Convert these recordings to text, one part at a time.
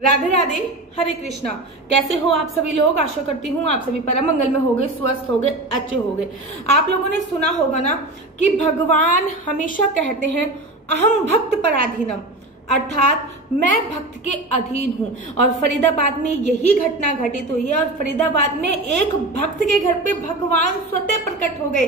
राधे राधे, हरे कृष्णा। कैसे हो आप सभी लोग? आशा करती हूँ आप सभी परम मंगल में होगे, स्वस्थ होगे, अच्छे होगे। आप लोगों ने सुना होगा ना कि भगवान हमेशा कहते हैं अहम भक्त पराधीनम, अर्थात मैं भक्त के अधीन हूँ। और फरीदाबाद में यही घटना घटित हुई है और फरीदाबाद में एक भक्त के घर पे भगवान स्वतः प्रकट हो गए।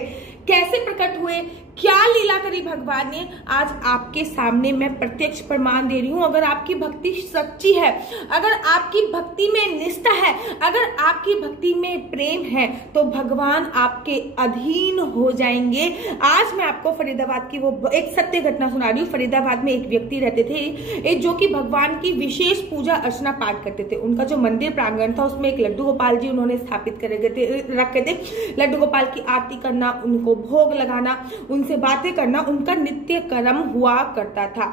कैसे प्रकट हुए, क्या लीला करी भगवान ने, आज आपके सामने मैं प्रत्यक्ष प्रमाण दे रही हूं। अगर आपकी भक्ति सच्ची है, अगर आपकी भक्ति में निष्ठा है, अगर आपकी भक्ति में प्रेम है, तो भगवान आपके अधीन हो जाएंगे। आज मैं आपको फरीदाबाद की वो एक सत्य घटना सुना रही हूँ। फरीदाबाद में एक व्यक्ति रहते थे जो कि भगवान की विशेष पूजा अर्चना पाठ करते थे। उनका जो मंदिर प्रांगण था उसमें एक लड्डू गोपाल जी उन्होंने स्थापित रखे थे। लड्डू गोपाल की आरती करना, उनको भोग लगाना, उनसे बातें करना उनका नित्य कर्म हुआ करता था।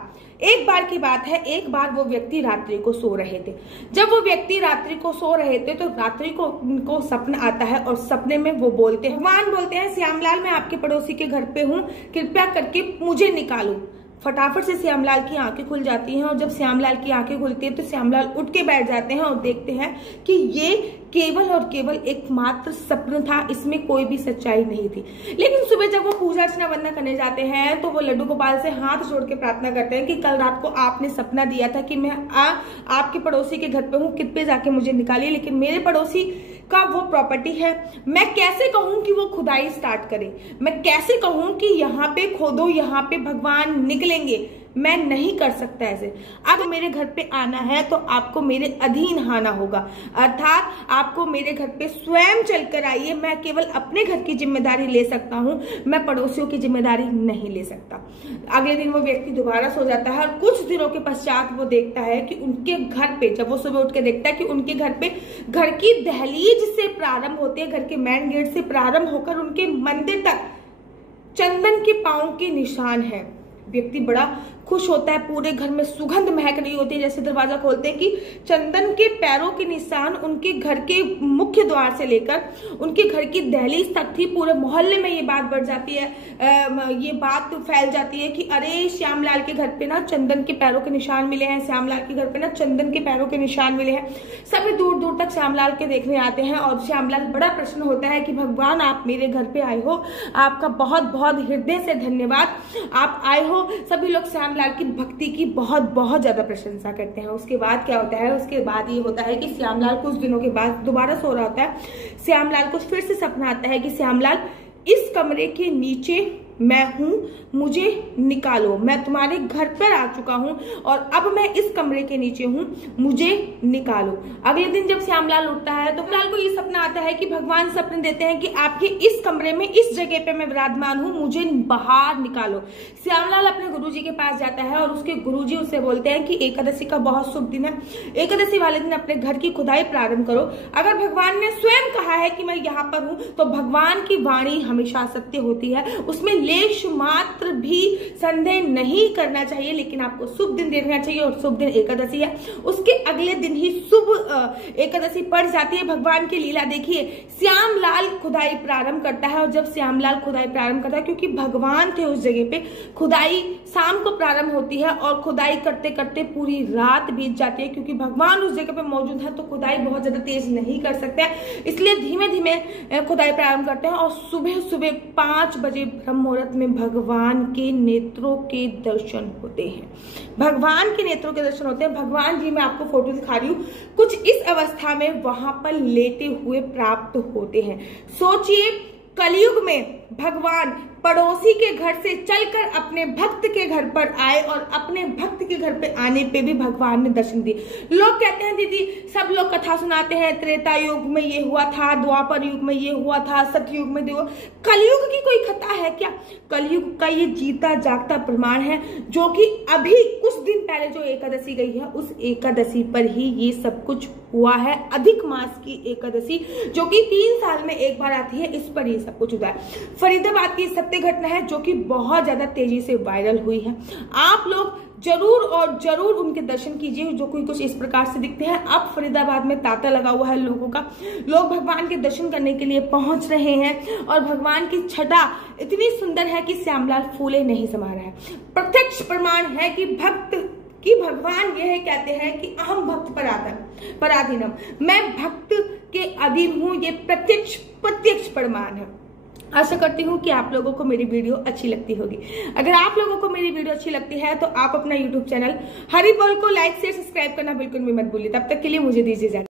एक बार की बात है, एक बार वो व्यक्ति रात्रि को सो रहे थे। जब वो व्यक्ति रात्रि को सो रहे थे तो रात्रि को उनको सपना आता है और सपने में वो बोलते हैं, भगवान बोलते हैं श्यामलाल मैं आपके पड़ोसी के घर पे हूँ, कृपया करके मुझे निकालो। फटाफट से श्यामलाल की आंखें खुल जाती हैं और जब श्यामलाल की आंखें खुलती है तो श्यामलाल उठ के बैठ जाते हैं और देखते हैं कि ये केवल और केवल एकमात्र सपना था, इसमें कोई भी सच्चाई नहीं थी। लेकिन सुबह जब वो पूजा अर्चना वंदना करने जाते हैं तो वो लड्डू गोपाल से हाथ जोड़ के प्रार्थना करते हैं कि कल रात को आपने सपना दिया था कि मैं आपके पड़ोसी के घर पे हूँ, कृपया जाके मुझे निकालिए। लेकिन मेरे पड़ोसी का वो प्रॉपर्टी है, मैं कैसे कहूं कि वो खुदाई स्टार्ट करे, मैं कैसे कहूं कि यहाँ पे खोदो, यहाँ पे भगवान निकलेंगे, मैं नहीं कर सकता ऐसे। अगर मेरे घर पे आना है तो आपको मेरे अधीन आना होगा, अर्थात आपको मेरे घर पे स्वयं चलकर आइए। मैं केवल अपने घर की जिम्मेदारी ले सकता हूँ, मैं पड़ोसियों की जिम्मेदारी नहीं ले सकता। अगले दिन वो व्यक्ति दोबारा सो जाता है और कुछ दिनों के पश्चात वो देखता है कि उनके घर पे, जब वो सुबह उठ के देखता है कि उनके घर पे, घर की दहलीज से प्रारंभ होते हैं, घर के मेन गेट से प्रारंभ होकर उनके मंदिर तक चंदन के पांव के निशान है। व्यक्ति बड़ा खुश होता है, पूरे घर में सुगंध महक रही होती है। जैसे दरवाजा खोलते हैं कि चंदन के पैरों के निशान उनके घर के मुख्य द्वार से लेकर उनके घर की दहलीज तक थी। पूरे मोहल्ले में ये बात बढ़ जाती है, ये बात फैल जाती है कि अरे श्यामलाल के घर पे ना चंदन के पैरों के निशान मिले हैं, श्यामलाल के घर पे ना चंदन के पैरों के निशान मिले हैं। सभी दूर दूर तक श्यामलाल के देखने आते हैं और श्यामलाल बड़ा प्रसन्न होता है कि भगवान आप मेरे घर पे आए हो, आपका बहुत बहुत हृदय से धन्यवाद, आप आए हो। सभी लोग श्यामलाल की भक्ति की बहुत बहुत ज्यादा प्रशंसा करते हैं। उसके बाद क्या होता है, उसके बाद ये होता है कि श्यामलाल कुछ दिनों के बाद दोबारा सो रहा होता है। श्यामलाल को फिर से सपना आता है कि श्यामलाल इस कमरे के नीचे मैं हूं, मुझे निकालो, मैं तुम्हारे घर पर आ चुका हूं और अब मैं इस कमरे के नीचे हूं, मुझे निकालो। अगले दिन जब श्यामलाल उठता है तो श्यामलाल को ये सपना आता है कि भगवान सपने देते हैं कि आपके इस कमरे में, इस जगह पे मैं विराजमान हूं, मुझे बाहर निकालो। श्यामलाल अपने गुरुजी के पास जाता है और उसके गुरुजी उससे बोलते हैं कि एकादशी का बहुत शुभ दिन है, एकादशी वाले दिन अपने घर की खुदाई प्रारंभ करो। अगर भगवान ने स्वयं कहा है कि मैं यहाँ पर हूँ तो भगवान की वाणी हमेशा सत्य होती है, उसमें लेश मात्र भी संदेह नहीं करना चाहिए। लेकिन आपको शुभ दिन देखना चाहिए और शुभ दिन एकादशी है। उसके अगले दिन ही शुभ एकादशी पड़ जाती है। भगवान की लीला देखिए, श्यामलाल खुदाई प्रारंभ करता है और जब श्यामलाल खुदाई प्रारंभ करता है, क्योंकि भगवान थे उस जगह पे, खुदाई शाम को प्रारंभ होती है और खुदाई करते करते पूरी रात बीत जाती है। क्योंकि भगवान उस जगह पे मौजूद है तो खुदाई बहुत ज्यादा तेज नहीं कर सकते, इसलिए धीमे धीमे खुदाई प्रारंभ करते हैं और सुबह सुबह 5 बजे ब्रह्म मुहूर्त में भगवान के नेत्रों के दर्शन होते हैं। भगवान के नेत्रों के दर्शन होते हैं। भगवान जी, मैं आपको फोटो दिखा रही हूँ, कुछ इस अवस्था में वहां पर लेटे हुए प्राप्त होते हैं। सोचिए, कलयुग में भगवान पड़ोसी के घर से चलकर अपने भक्त के घर पर आए और अपने भक्त के घर पे आने पे भी भगवान ने दर्शन दिए। लोग कहते हैं दीदी, सब लोग कथा सुनाते हैं, त्रेता युग में ये हुआ था, द्वापर युग में ये हुआ था, सतयुग में देखो। कलयुग की कोई कथा है क्या? कलयुग का ये जीता जागता प्रमाण है, जो कि अभी कुछ दिन पहले जो एकादशी गई है उस एकादशी पर ही ये सब कुछ हुआ है। अधिक मास की एकादशी जो कि 3 साल में एक बार आती है, इस पर ये सब कुछ हुआ है। फरीदाबाद की सत्य घटना है जो कि बहुत ज्यादा तेजी से वायरल हुई है। आप लोग जरूर और जरूर उनके दर्शन कीजिए, जो कोई कुछ इस प्रकार से दिखते हैं। अब फरीदाबाद में तांता लगा हुआ है लोगों का, लोग भगवान के दर्शन करने के लिए पहुंच रहे हैं और भगवान की छटा इतनी सुंदर है कि श्यामलाल फूले नहीं समा रहा है। प्रत्यक्ष प्रमाण है कि भक्त कि भगवान यह कहते हैं कि अहम भक्त पराधीनम, मैं भक्त के अधीन हूं, ये प्रत्यक्ष प्रमाण है। आशा करती हूँ कि आप लोगों को मेरी वीडियो अच्छी लगती होगी। अगर आप लोगों को मेरी वीडियो अच्छी लगती है तो आप अपना YouTube चैनल हरि बोल को लाइक शेयर सब्सक्राइब करना बिल्कुल भी मत भूलिए। तब तक के लिए मुझे दीजिए इजाजत।